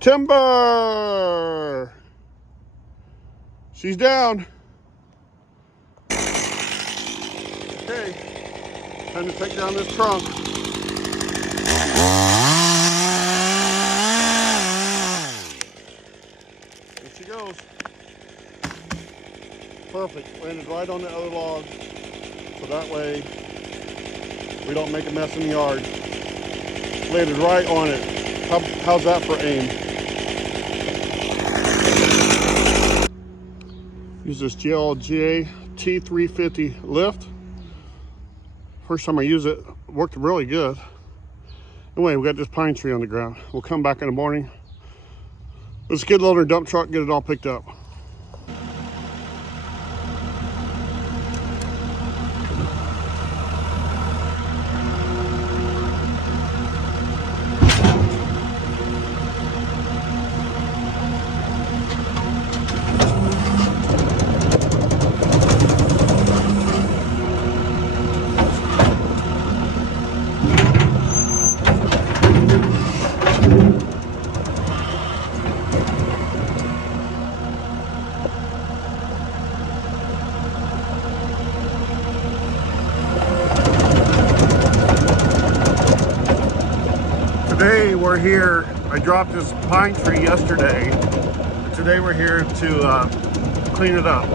Timber! She's down. Okay, time to take down this trunk. There she goes. Perfect, landed right on the other log, so that way we don't make a mess in the yard. Landed right on it. How's that for aim? Use this GLGA T350 lift. First time I use it, worked really good. Anyway, we got this pine tree on the ground. We'll come back in the morning. Let's get it on our dump truck, get it all picked up. Today we're here, I dropped this pine tree yesterday, and today we're here to clean it up.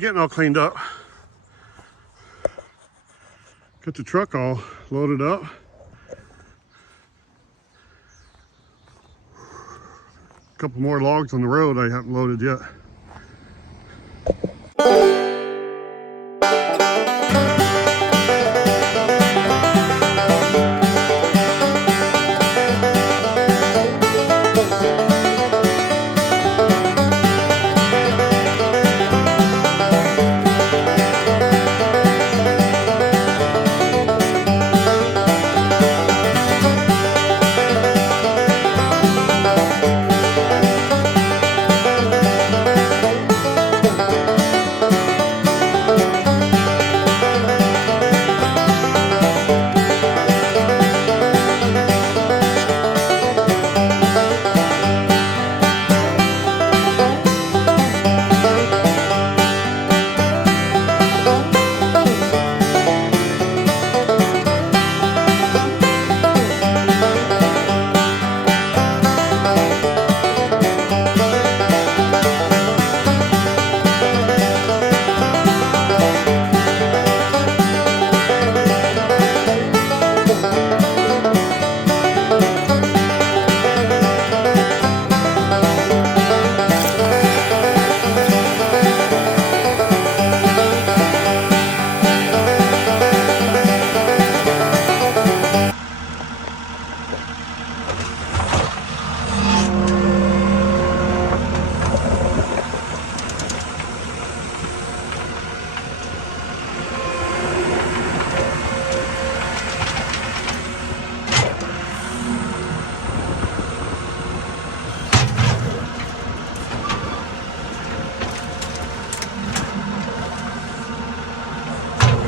getting all cleaned up. Got the truck all loaded up. A couple more logs on the road I haven't loaded yet.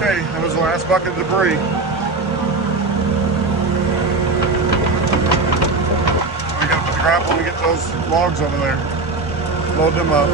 Okay, that was the last bucket of debris. I gotta put the grapple and get those logs over there. Load them up.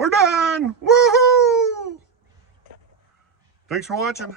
We're done! Woohoo! Thanks for watching.